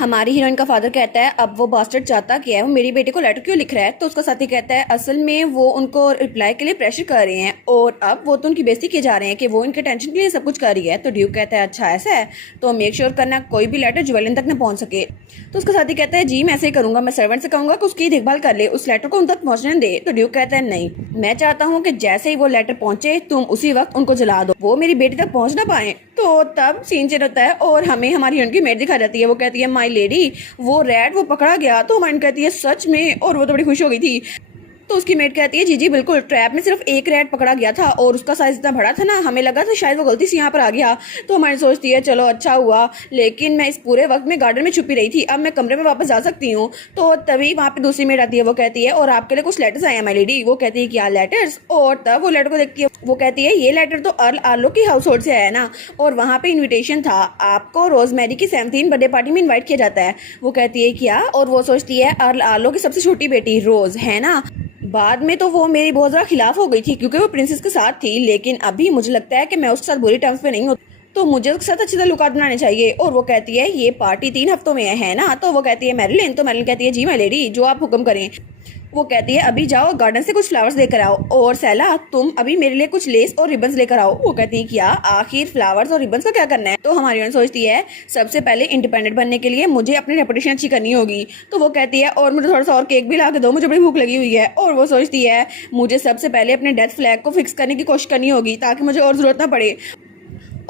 हमारी हीरोइन का फादर कहता है अब वो बास्टर्ड चाहता क्या है, वो मेरी बेटी को लेटर क्यों लिख रहा है। तो उसका साथी कहता है असल में वो उनको रिप्लाई के लिए प्रेशर कर रहे हैं और अब वो तो उनकी बेइज्जती किए जा रहे हैं कि वो इनके टेंशन के लिए सब कुछ कर रही है। तो ड्यूक कहता है अच्छा ऐसा है तो मेक श्योर करना कोई भी लेटर ज्वेलिन तक न पहुंच सके। तो उसका साथी कहता है जी मैं ऐसे ही करूंगा, मैं सर्वेंट से कहूंगा कि उसकी देखभाल कर ले, उस लेटर को उन तक पहुंचने दे। तो ड्यूक कहता है नहीं, मैं चाहता हूँ कि जैसे ही वो लेटर पहुंचे तुम उसी वक्त उनको जला दो, वो मेरी बेटी तक पहुंच ना पाए। तो तब सीन चेंज होता है और हमें हमारी हीरोइन की मेड दिखा जाती है। वो कहती है माय लेडी वो रैट वो पकड़ा गया। तो हमारी कहती है सच में, और वो तो बड़ी खुश हो गई थी। तो उसकी मेट कहती है जी जी बिल्कुल, ट्रैप में सिर्फ एक रैट पकड़ा गया था और उसका साइज इतना बड़ा था ना, हमें लगा था शायद वो गलती से यहाँ पर आ गया। तो हमारी सोचती है चलो अच्छा हुआ, लेकिन मैं इस पूरे वक्त में गार्डन में छुपी रही थी, अब मैं कमरे में वापस जा सकती हूँ। तो तभी वहाँ पे दूसरी मेट आती है। वो कहती है और आपके लिए कुछ लेटर्स आए हैं माय लेडी। वो कहती है क्या लेटर्स? और तब वो लेटर को देखती है। वो कहती है ये लेटर तो अर्ल आर्लो की हाउस होल्ड से आया ना, और वहाँ पे इन्विटेशन था, आपको रोजमेरी की 17 बर्थडे पार्टी में इन्वाइट किया जाता है। वो कहती है क्या? और वो सोचती है अर्ल आर्लो की सबसे छोटी बेटी रोज है ना, बाद में तो वो मेरी बहुत ज़्यादा खिलाफ हो गई थी क्योंकि वो प्रिंसेस के साथ थी, लेकिन अभी मुझे लगता है कि मैं उसके साथ बुरी टर्म्स पे नहीं हूँ, तो मुझे उसके साथ अच्छे ताल्लुकात बनाने चाहिए। और वो कहती है ये पार्टी 3 हफ्तों में है ना। तो वो कहती है मैरिलिन। तो मैरिलिन कहती है जी माय लेडी जो आप हुक्म करें। वो कहती है अभी जाओ गार्डन से कुछ फ्लावर्स लेकर आओ, और सैला तुम अभी मेरे लिए कुछ लेस और रिबन्स लेकर आओ। वो कहती है क्या आखिर फ्लावर्स और रिबन्स का क्या करना है। तो हमारी बहन सोचती है सबसे पहले इंडिपेंडेंट बनने के लिए मुझे अपनी रेपुटेशन अच्छी करनी होगी। तो वो कहती है और मुझे थोड़ा सा और केक भी ला के दो, मुझे बड़ी भूख लगी हुई है। और वो सोचती है मुझे सबसे पहले अपने डेथ फ्लैग को फिक्स करने की कोशिश करनी होगी ताकि मुझे और जरूरत ना पड़े।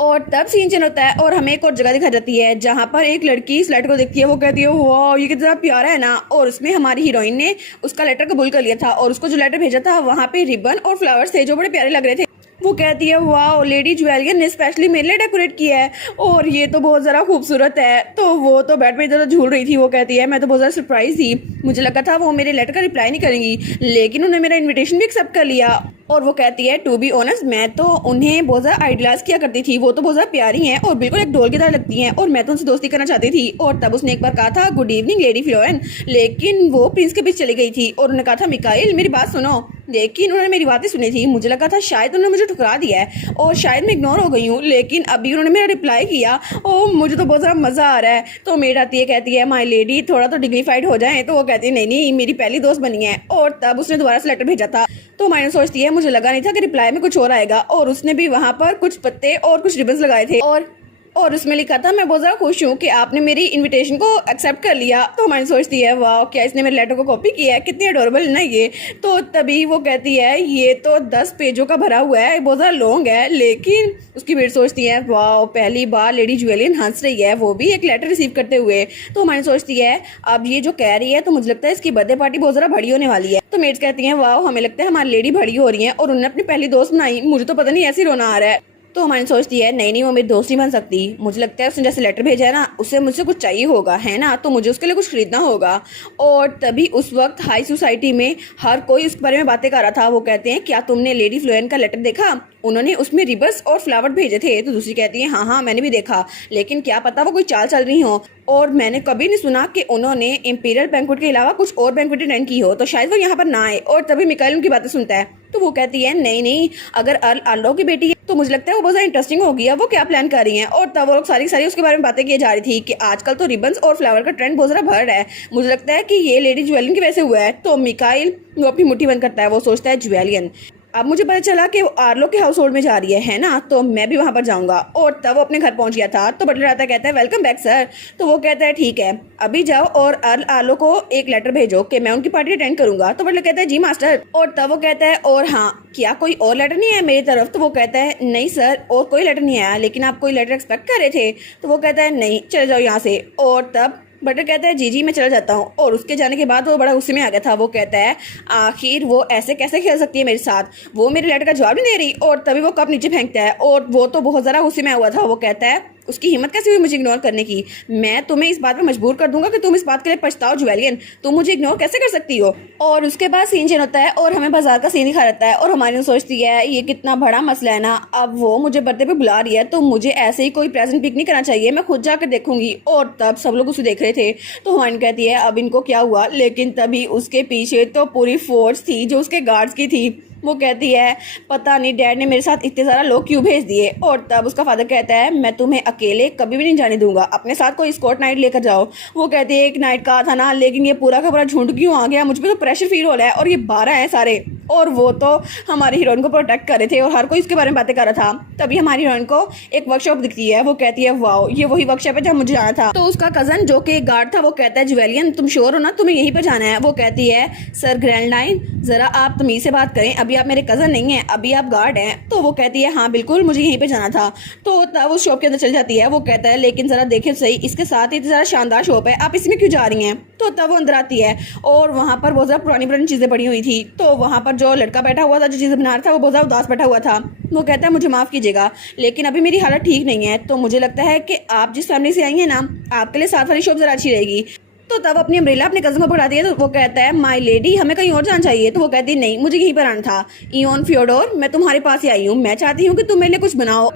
और तब सीन चेंज होता है और हमें एक और जगह दिखाई जाती है जहाँ पर एक लड़की इस लेटर को देखती है। वो कहती है वाह ये कितना प्यारा है ना, और उसमें हमारी हीरोइन ने उसका लेटर कबूल कर लिया था और उसको जो लेटर भेजा था वहाँ पे रिबन और फ्लावर्स थे जो बड़े प्यारे लग रहे थे। वो कहती है वाह लेडी ज्वेलियन ने स्पेशली मेरे लिए डेकोरेट किया है और ये तो बहुत ज़रा खूबसूरत है। तो वो तो बेड पे इधर झूल रही थी। वो कहती है मैं तो बहुत ज़्यादा सरप्राइज थी, मुझे लगा था वो मेरे लेटर का रिप्लाई नहीं करेंगी, लेकिन उन्होंने मेरा इन्विटेशन भी एक्सेप्ट कर लिया। और वो कहती है टू बी ऑनेस्ट मैं तो उन्हें बहुत ज़्यादा आइडियाज़ किया करती थी, वो तो बहुत ज़्यादा प्यारी हैं और बिल्कुल एक डॉल की तरह लगती हैं, और मैं तो उनसे दोस्ती करना चाहती थी। और तब उसने एक बार कहा था गुड इवनिंग लेडी फ्लोएन, लेकिन वो प्रिंस के पीछे चली गई थी और उन्होंने कहा था मिकाइल मेरी बात सुनो, लेकिन उन्होंने मेरी बातें सुनी थी। मुझे लगा था शायद उन्होंने मुझे ठुकरा दिया है और शायद मैं इग्नोर हो गई हूँ, लेकिन अभी उन्होंने मेरा रिप्लाई किया और मुझे तो बहुत ज़्यादा मज़ा आ रहा है। तो मेड आती है कहती है माय लेडी थोड़ा तो डिग्निफाइड हो जाए। तो वो कहती है नहीं नहीं मेरी पहली दोस्त बनी है। और तब उसने दोबारा से लेटर भेजा था। तो मायने सोचती है मुझे लगा नहीं था कि रिप्लाई में कुछ और आएगा, और उसने भी वहाँ पर कुछ पत्ते और कुछ रिबन्स लगाए थे और उसमें लिखा था मैं बहुत ज़्यादा खुश हूँ कि आपने मेरी इनविटेशन को एक्सेप्ट कर लिया। तो हमारी सोचती है वाह क्या इसने मेरे लेटर को कॉपी किया है, कितनी अडोरेबल है ना ये। तो तभी वो कहती है ये तो 10 पेजों का भरा हुआ है, बहुत ज़्यादा लॉन्ग है। लेकिन उसकी बेट सोचती है वाह पहली बार लेडी ज्वेलियन हंस रही है, वो भी एक लेटर रिसीव करते हुए। तो हमारी सोचती है अब ये जो कह रही है तो मुझे लगता है इसकी बर्थडे पार्टी बहुत ज़्यादा बड़ी होने वाली है। तो मेट्स कहती हैं वाह हमें लगता है हमारी लेडी बड़ी हो रही है और उन्होंने अपनी पहली दोस्त बनाई, मुझे तो पता नहीं ऐसी रोना आ रहा है। तो हमारी सोचती है नहीं नहीं वो मेरी दोस्त नहीं बन सकती, मुझे लगता है उसने जैसे लेटर भेजा है ना उससे मुझसे कुछ चाहिए होगा है ना, तो मुझे उसके लिए कुछ खरीदना होगा। और तभी उस वक्त हाई सोसाइटी में हर कोई उस बारे में बातें कर रहा था। वो कहते हैं क्या तुमने लेडी फ्लोएन का लेटर देखा, उन्होंने उसमें रिबन्स और फ्लावर भेजे थे। तो दूसरी कहती है हाँ हाँ मैंने भी देखा, लेकिन क्या पता वो कोई चाल चल रही हो, और मैंने कभी नहीं सुना कि उन्होंने इंपीरियल बैंक्वेट के अलावा कुछ और बैंक्वेट अटेंड की हो, तो शायद वो यहाँ पर ना आए। और तभी मिकाइल उनकी बातें सुनता है। तो वो कहती है नहीं नहीं अगर आर्लो की बेटी है तो मुझे लगता है वो बहुत ज़्यादा इंटरेस्टिंग होगी, अब वो क्या प्लान कर रही हैं। और तब वो लोग सारी सारी उसके बारे में बातें की जा रही थी कि आजकल तो रिबन्स और फ्लावर का ट्रेंड बहुत ज़्यादा बढ़ रहा है, मुझे लगता है कि ये लेडी ज्वेलियन की वजह से हुआ है। तो मिकाइल वो अपनी मुट्ठी बंद करता है, वो सोचता है ज्वेलियन अब मुझे पता चला कि आर्लो के हाउस होल्ड में जा रही है ना, तो मैं भी वहां पर जाऊंगा। और तब वो अपने घर पहुंच गया था। तो बटलर आता कहता है वेलकम बैक सर। तो वो कहता है ठीक है अभी जाओ और आर्लो को एक लेटर भेजो कि मैं उनकी पार्टी अटेंड करूंगा। तो बटलर कहता है जी मास्टर। और तब वो कहता है और हाँ क्या कोई और लेटर नहीं आया मेरी तरफ। तो वो कहता है नहीं सर और कोई लेटर नहीं आया, लेकिन आप कोई लेटर एक्सपेक्ट कर रहे थे। तो वो कहता है नहीं चले जाओ यहाँ से। और तब बटर कहता है जी जी मैं चला जाता हूँ। और उसके जाने के बाद वो बड़ा गुस्से में आ गया था। वो कहता है आखिर वो ऐसे कैसे खेल सकती है मेरे साथ, वो मेरे लेटर का जवाब नहीं दे रही। और तभी वो कप नीचे फेंकता है और वो तो बहुत ज़्यादा गुस्से में हुआ था। वो कहता है उसकी हिम्मत कैसे हुई मुझे इग्नोर करने की, मैं तुम्हें इस बात पर मजबूर कर दूंगा कि तुम इस बात के लिए पछताओ ज्वेलियन, तुम मुझे इग्नोर कैसे कर सकती हो। और उसके बाद सीन चेंज होता है और हमें बाजार का सीन दिखा रहता है और हमारी सोचती है ये कितना बड़ा मसला है ना, अब वो मुझे बर्थडे पे बुला रही है तो मुझे ऐसे ही कोई प्रेजेंट पिक नहीं करना चाहिए, मैं खुद जाकर देखूंगी। और तब सब लोग उसे देख रहे थे। तो हमारी कहती है अब इनको क्या हुआ, लेकिन तभी उसके पीछे तो पूरी फोर्स थी जो उसके गार्ड्स की थी। वो कहती है पता नहीं डैड ने मेरे साथ इतने सारा लोग क्यों भेज दिए। और तब उसका फादर कहता है मैं तुम्हें अकेले कभी भी नहीं जाने दूंगा, अपने साथ कोई स्कॉट नाइट लेकर जाओ। वो कहती है एक नाइट का था ना, लेकिन ये पूरा का पूरा झुंड क्यों आ गया, मुझ पर तो प्रेशर फील हो रहा है और ये 12 है सारे। और वो तो हमारी हीरोइन को प्रोटेक्ट कर रहे थे और हर कोई इसके बारे में बातें कर रहा था। तभी हमारी हीरोइन को एक वर्कशॉप दिखती है। वो कहती है वाओ ये वही वर्कशॉप है जहाँ मुझे जाना था। तो उसका कजन जो कि गार्ड था वो कहता है जुवेलियन तुम श्योर हो ना, तुम्हें यहीं पर जाना है। वो कहती है सर ग्रैंडलाइन जरा आप तमीज से बात करें, अभी आप मेरे कजन नहीं है, अभी आप गार्ड हैं। तो वो कहती है हाँ बिल्कुल मुझे यहीं पे जाना था। तो तब उस शॉप के अंदर चल जाती है। वो कहता है लेकिन जरा देखे सही, इसके साथ इतनी ज़्यादा शानदार शॉप है, आप इसमें क्यों जा रही हैं। तो तब वो अंदर आती है और वहाँ पर बहुत ज़्यादा पुरानी पुरानी चीज़ें पड़ी हुई थी। तो वहाँ पर जो लड़का बैठा हुआ था जो चीज़ें बना रहा था वो बहुत ज़्यादा उदास बैठा हुआ था। वो कहता है मुझे माफ़ कीजिएगा लेकिन अभी मेरी हालत ठीक नहीं है, तो मुझे लगता है कि आप जिस फैमिली से आई हैं ना, आपके लिए साथ वाली शॉप ज़रा अच्छी रहेगी। तो तब अपनी अम्ब्रेला अपने कज़न को पकड़ाती है। तो वो कहता है माय लेडी हमें कहीं और जाना चाहिए। तो वो कहती है नहीं मुझे यहीं पर आना था। इयोन फ्योडोर मैं तुम्हारे पास ही आई हूँ, मैं चाहती हूँ कि तुम मेरे लिए कुछ बनाओ।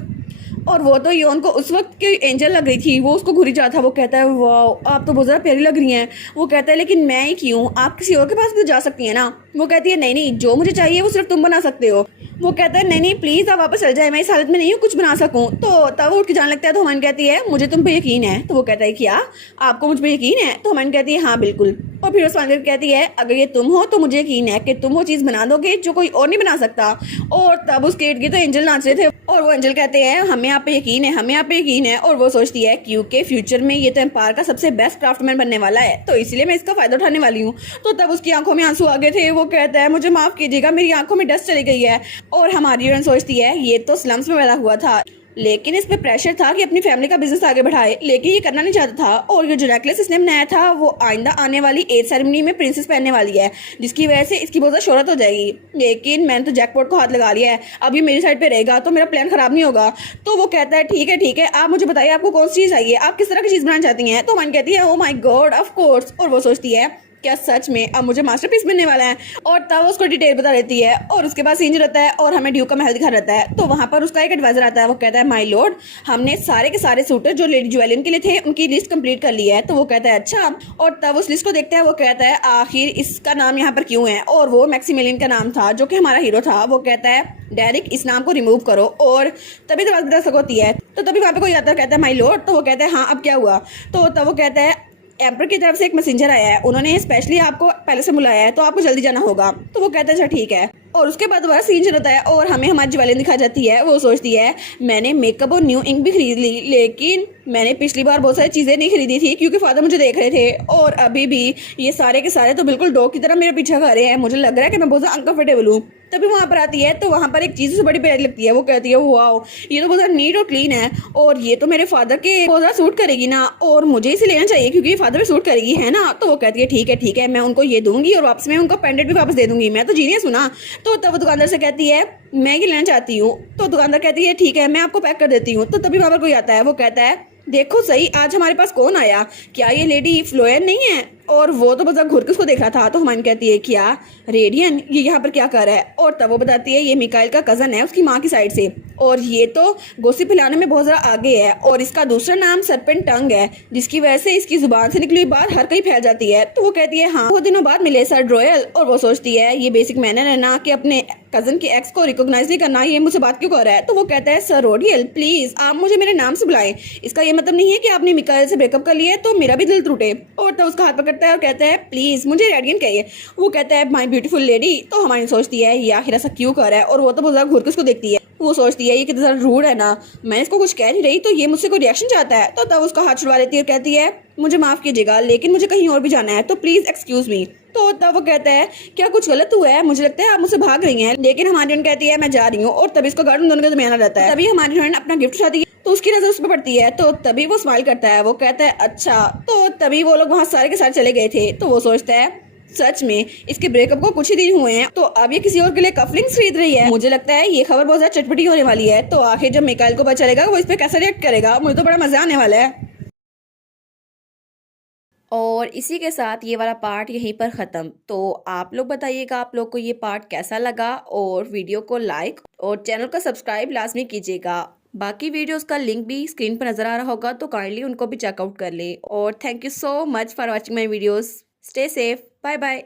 और वो तो योन को उस वक्त की एंजल लग रही थी, वो उसको घूरी जा था। वो कहता है वाह आप तो बहुत ज़्यादा प्यारी लग रही हैं। वो कहता है लेकिन मैं ही क्यों, आप किसी और के पास भी तो जा सकती हैं ना। वो कहती है नहीं नहीं जो मुझे चाहिए वो सिर्फ तुम बना सकते हो। वो कहता है नहीं नहीं प्लीज़ आप वापस चल जाए, मैं इस हालत में नहीं हूँ कुछ बना सकूँ। तो तब वो उठ के जाने लगता है। तो हमारी कहती है मुझे तुम पे यकीन है। तो वो कहता है क्या आपको मुझ पर यकीन है। तो हमारी कहती है हाँ बिल्कुल। और फिर उस वाले कहती है अगर ये तुम हो तो मुझे यकीन है कि तुम वो चीज़ बना दोगे जो कोई और नहीं बना सकता। और तब उस गेट की तो एंजल नाच रहे थे और वो एंजल कहते हैं हमें आप पे यकीन है, हमें आप पे यकीन है। और वो सोचती है क्योंकि फ्यूचर में ये तो एम्पायर का सबसे बेस्ट क्राफ्टमैन बनने वाला है, तो इसलिए मैं इसका फायदा उठाने वाली हूँ। तो तब उसकी आंखों में आंसू आ गए थे। वो कहता है मुझे माफ कीजिएगा मेरी आंखों में डस्ट चली गई है। और हमारी हीरोइन सोचती है ये तो स्लम्स में पैदा हुआ था, लेकिन इस पे प्रेशर था कि अपनी फैमिली का बिजनेस आगे बढ़ाए, लेकिन ये करना नहीं चाहता था। और ये जो नेकलेस इसने बनाया था वो आइंदा आने वाली एज सेरेमनी में प्रिंसेस पहनने वाली है, जिसकी वजह से इसकी बहुत ज़्यादा शोहरत हो जाएगी। लेकिन मैंने तो जैकपॉट को हाथ लगा लिया है, अब ये मेरी साइड पे रहेगा तो मेरा प्लान खराब नहीं होगा। तो वो कहता है ठीक है आप मुझे बताइए आपको कौन सी चीज़ चाहिए, आप किस तरह की चीज़ बनाना चाहती हैं। तो मन कहती है ओ माई गॉड ऑफ कोर्स। और वो सोचती है क्या सच में अब मुझे मास्टरपीस मिलने वाला है। और तब उसको डिटेल बता देती है। और उसके बाद सीन रहता है और हमें ड्यूक का महल दिखा रहता है। तो वहाँ पर उसका एक एडवाइजर आता है। वो कहता है माय लॉर्ड हमने सारे के सारे सूटर जो लेडी ज्वेलियन के लिए थे उनकी लिस्ट कंप्लीट कर ली है। तो वो कहता है अच्छा। और तब उस लिस्ट को देखता है। वो कहता है आखिर इसका नाम यहाँ पर क्यों है। और वो मैक्सिमिलियन का नाम था जो कि हमारा हीरो था। वो कहता है डायरेक्ट इस नाम को रिमूव करो। और तभी तो बात बता सक होती है। तो तभी वहाँ पे कोई आता है कहता है माय लॉर्ड। तो वो कहता है हाँ अब क्या हुआ। तो तब वो कहता है एम्पर की तरफ से एक मैसेंजर आया है, उन्होंने स्पेशली आपको पहले से बुलाया है तो आपको जल्दी जाना होगा। तो वो कहता है अच्छा ठीक है। और उसके बाद दोबारा सीन चलता है और हमें हमारी ज्वेलरी दिखा जाती है। वो सोचती है मैंने मेकअप और न्यू इंक भी खरीद ली, लेकिन मैंने पिछली बार बहुत सारी चीज़ें नहीं खरीदी थी क्योंकि फादर मुझे देख रहे थे। और अभी भी ये सारे के सारे तो बिल्कुल डॉग की तरह मेरे पीछा कर रहे हैं, मुझे लग रहा है कि मैं बहुत ज़्यादा अनकंफर्टेबल हूँ। तभी वहाँ पर आती है तो वहाँ पर एक चीज़ से बड़ी प्यारी लगती है। वो कहती है वाओ ये तो बहुत ज़्यादा नीट और क्लीन है और ये तो मेरे फादर के बहुत ज़्यादा सूट करेगी ना, और मुझे इसे लेना चाहिए क्योंकि ये फादर भी सूट करेगी है ना। तो वो कहती है ठीक है मैं उनको ये दूंगी और वापस मैं उनको पेंडेंट भी वापस दे दूंगी, मैं तो जीनियस हूँ ना। तो तब वो दुकानदार से कहती है मैं ये लेना चाहती हूँ। तो दुकानदार कहती है ठीक है मैं आपको पैक कर देती हूँ। तो तभी वहाँ पर कोई आता है। वो कहता है देखो सही आज हमारे पास कौन आया, क्या ये लेडी फ्लोयन नहीं है। और वो तो बस घुर के उसको देख रहा था। तो हमारी कहती है क्या रेडियन ये यहाँ पर क्या कर रहा है। और तब वो बताती है ये मिकाइल का कज़न है उसकी माँ की साइड से, और ये तो गोसिप फैलाने में बहुत ज़्यादा आगे है, और इसका दूसरा नाम सरपेंट टंग है जिसकी वजह से इसकी जुबान से निकली हुई बात हर कहीं फैल जाती है। तो वो कहती है हाँ बहुत दिनों बाद मिले सर रॉयल। और वो सोचती है ये बेसिक मैनर है ना कि अपने कज़न के एक्स को रिकॉग्नाइज नहीं करना, ये मुझसे बात क्यों कर रहा है। तो वो कहता है सर रोडियल प्लीज़ आप मुझे मेरे नाम से बुलाएं, इसका ये मतलब नहीं है कि आपने मिकाइल से ब्रेकअप कर लिया तो मेरा भी दिल टूटे। और तब उसका हाथ पकड़ता है और कहता है प्लीज़ मुझे रेडियन कहिए। वो कहता है माय ब्यूटीफुल लेडी। तो हमारी सोचती है ये आखिर ऐसा क्यों कर रहा है। और वो तो बहुत ज़्यादा घूर के उसको देखती है। वो सोचती है ये कितना ज़्यादा रूड है ना, मैं इसको कुछ कह नहीं रही तो ये मुझसे कोई रिएक्शन चाहता है। तो तब उसका हाथ छुड़वा लेती है और कहती है मुझे माफ़ कीजिएगा लेकिन मुझे कहीं और भी जाना है तो प्लीज़ एक्सक्यूज़ मी। तो तब वो कहता है क्या कुछ गलत हुआ है, मुझे लगता है आप मुझसे भाग रही हैं। लेकिन हमारी हीरोइन कहती है मैं जा रही हूँ। और तभी इसका गार्ड उन दोनों के दरमियान आ जाता है। तभी हमारी हीरोइन अपना गिफ्ट उठाती है तो उसकी नज़र उस पर पड़ती है। तो तभी वो स्माइल करता है। वो कहता है अच्छा। तो तभी वो लोग वहाँ सारे के सारे चले गए थे। तो वो सोचता है सच में इसके ब्रेकअप को कुछ ही दिन हुए हैं तो अब ये किसी और के लिए कफलिंग्स खरीद रही है। मुझे लगता है ये खबर बहुत ज्यादा चटपटी होने वाली है। तो आखिर जब मिकाइल को पता चलेगा वो इस पे कैसे रिएक्ट करेगा, मुझे तो बड़ा मजा आने वाला है। और इसी के साथ ये वाला पार्ट यहीं पर ख़त्म। तो आप लोग बताइएगा आप लोग को ये पार्ट कैसा लगा, और वीडियो को लाइक और चैनल को सब्सक्राइब लाजमी कीजिएगा। बाकी वीडियोस का लिंक भी स्क्रीन पर नज़र आ रहा होगा तो काइंडली उनको भी चेकआउट कर ले। और thank you so much for watching my videos. Stay safe, bye bye.